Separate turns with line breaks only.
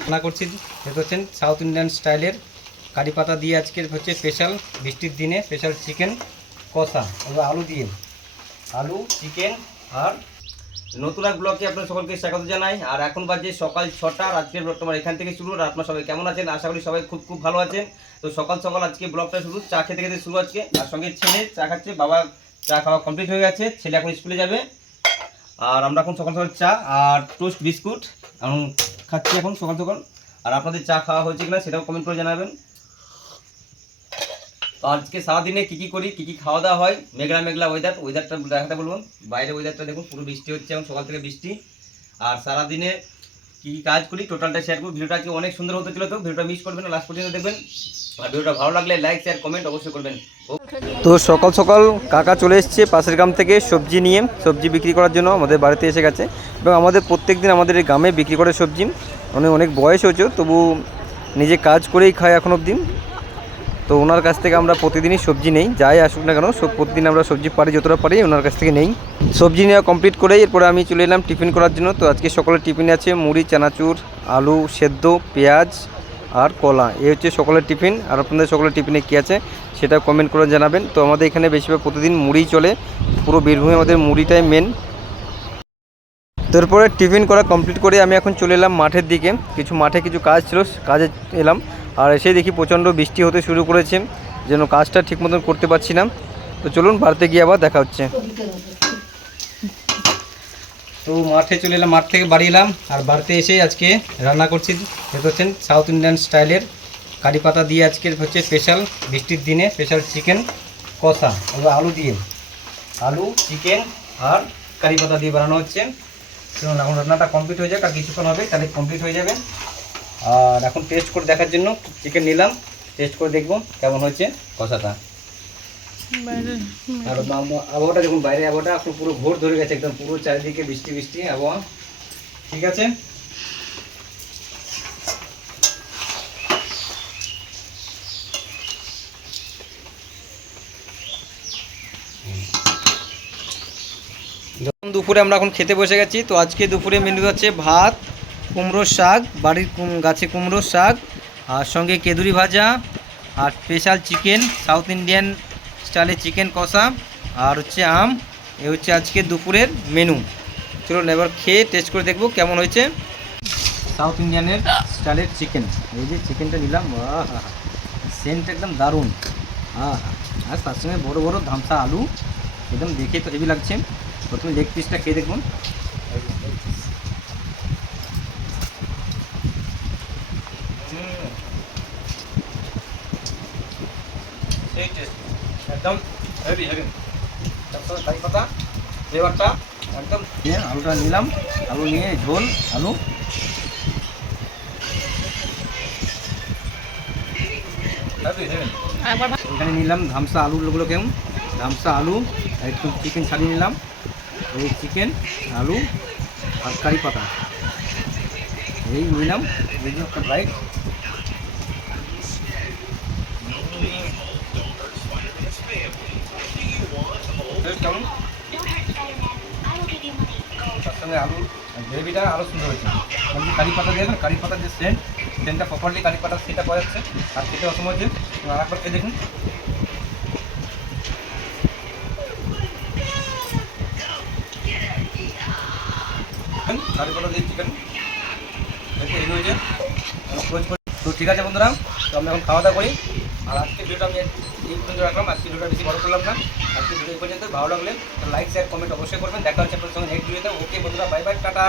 রান্না করছি। হচ্ছেন সাউথ ইন্ডিয়ান স্টাইলের কারি পাতা দিয়ে আজকে হচ্ছে স্পেশাল বৃষ্টির দিনে স্পেশাল চিকেন কষা আলু দিয়ে। আলু চিকেন আর নতুন এক ব্লকে আপনার সকলকে স্বাগত জানাই। আর এখন বাজে সকাল ছটা আজকের ব্লগটা আমার এখান থেকে শুরু। আর আপনার সবাই কেমন আছেন? আশা করি সবাই খুব খুব ভালো আছেন। তো সকাল সকাল আজকে ব্লগটা শুরু, চা খেতে খেতে শুরু আজকে। আর সঙ্গে ছেলে চা খাচ্ছে, বাবা চা খাওয়া কমপ্লিট হয়ে গেছে, ছেলে এখন স্কুলে যাবে। আর আমরা এখন সকাল সকাল চা আর টোস্ট বিস্কুট, এখন খাচ্ছি এখন সকাল সকাল। আর আপনাদের চা খাওয়া হয়েছে কিনা সেটাও কমেন্ট করে জানাবেন। তো আজকে সারাদিনে কী কী করি, কী কী খাওয়া দাওয়া হয়, মেঘলা মেঘলা ওয়েদার ওয়েদারটা দেখাতে বলব। বাইরে ওয়েদারটা দেখুন, পুরো বৃষ্টি হচ্ছে এখন, সকাল থেকে বৃষ্টি। আর সারাদিনে কী কাজ করি টোটালটা শেয়ার করব। ভিডিওটা আজকে অনেক সুন্দর হতে ছিল তো ভিডিওটা মিস করবেন লাস্ট পর্যন্ত দেখবেন। আর ভিডিওটা ভালো লাগলে লাইক শেয়ার কমেন্ট অবশ্যই করবেন। তো সকাল সকাল কাকা চলে এসছে পাশের গ্রাম থেকে সবজি নিয়ে, সবজি বিক্রি করার জন্য আমাদের বাড়িতে এসে গেছে। এবং আমাদের প্রত্যেক দিন আমাদের গ্রামে বিক্রি করে সবজি। অনেক অনেক বয়স হয়েছে, তবু নিজে কাজ করেই খায় এখন অবধি। তো ওনার কাছ থেকে আমরা প্রতিদিনই সবজি নেই, যাই আসুক না কেন, সব প্রতিদিন আমরা সবজি পারি, যতটা পারি ওনার কাছ থেকে নেই। সবজি নেওয়া কমপ্লিট করে এরপরে আমি চলে এলাম টিফিন করার জন্য। তো আজকে সকালের টিফিনে আছে মুড়ি, চানাচুর, আলু সেদ্ধ, পেঁয়াজ আর কলা। এই হচ্ছে সকলের টিফিন। আর আপনাদের সকলের টিফিনে কী আছে সেটা কমেন্ট করে জানাবেন। তো আমাদের এখানে বেশিরভাগ প্রতিদিন মুড়ি চলে। পুরো বীরভূমে আমাদের মুড়িটাই মেন তারপরে টিফিন করা কমপ্লিট করে আমি এখন চলে এলাম মাঠের দিকে। কিছু মাঠে কিছু কাজ ছিল, কাজে এলাম। আর এসে দেখি প্রচণ্ড বৃষ্টি হতে শুরু করেছে, যেন কাজটা ঠিক মতন করতে পারছি না। তো চলুন বাড়িতে গিয়ে আবার দেখা হচ্ছে। তো মাঠে চলে এলাম, মাঠ থেকে বাড়ি এলাম, আর বাড়িতে এসে আজকে রান্না করছি। দেখতে হচ্ছেন সাউথ ইন্ডিয়ান স্টাইলের কারি পাতা দিয়ে আজকে হচ্ছে স্পেশাল বৃষ্টির দিনে স্পেশাল চিকেন কষা আলু দিয়ে। আলু চিকেন আর কারি পাতা দিয়ে বানানো হচ্ছে। চলুন, এখন রান্নাটা কমপ্লিট হয়ে যাক, আর কিছুক্ষণ হবে, তাহলে কমপ্লিট হয়ে যাবে। আর এখন টেস্ট করে দেখার জন্য চিকেন নিলাম। টেস্ট করে দেখব কেমন হয়েছে কষাটা। আর আবহাওয়াটা দেখুন বাইরে আবহাওয়াটা এখন পুরো ভোর ধরে গেছে একদম পুরো চারিদিকে বৃষ্টি বৃষ্টি আবহাওয়া। ঠিক আছে? যখন দুপুরে আমরা এখন খেতে বসে গেছি তো আজকে দুপুরে মেনু হচ্ছে ভাত কুমড়োর শাক, বাড়ির গাছে কুমড়োর শাক, আর সঙ্গে কেদুরি ভাজা, আর স্পেশাল চিকেন সাউথ ইন্ডিয়ান স্টাইলের চিকেন কষা, আর হচ্ছে আম। এ হচ্ছে আজকে দুপুরের মেনু চলুন এবার খেয়ে টেস্ট করে দেখব কেমন হয়েছে। সাউথ ইন্ডিয়ানের স্টাইলের চিকেন এই যে চিকেনটা নিলাম সেন্ট একদম দারুণ। হ্যাঁ আর তার সঙ্গে বড় বড় ধামসা আলু। একদম দেখে তো হেভি লাগছে। প্রথমে লেগ পিসটা খেয়ে দেখুন। সেই টেস্ট একদম হেভি হেভি তারপরে কারি পাতা ফ্লেভারটা একদম নিয়ে আলুটা নিলাম আলু নিয়ে ঝোল, আলু। এখানে নিলাম ধামসা আলুগুলো কেমন ধামসা আলু, একটু চিকেন ছাড়িয়ে নিলাম। চিকেন আলু, আর কারি পাতা। এই নিলাম। এই যে একটা রাইট কেমন? তার সঙ্গে আলু গ্রেভিটা আরও সুন্দর হয়েছে। কারণ কারি পাতা দিয়ে কারি পাতার যে সেন্ট সেন্টটা প্রপারলি কারি পাতার সেটা পাওয়া যাচ্ছে। আর খেতে অসময় হচ্ছে আর একবার খেয়ে দেখুন। কারি পাতা দিয়ে চিকেন তো ঠিক আছে বন্ধুরা, তো আমরা এখন খাওয়া দাওয়া করি। আর আজকে ভিডিওটা আমি এই পর্যন্ত রাখলাম। আজকে ভিডিওটা বেশি বড় করলাম না। আজকে ভিডিও পর্যন্ত ভালো লাগলে লাইক শেয়ার কমেন্ট অবশ্যই করবেন। দেখা হচ্ছে আপনার সঙ্গে নেক্সট ভিডিওতে ওকে বন্ধুরা বাই বাই টাটা।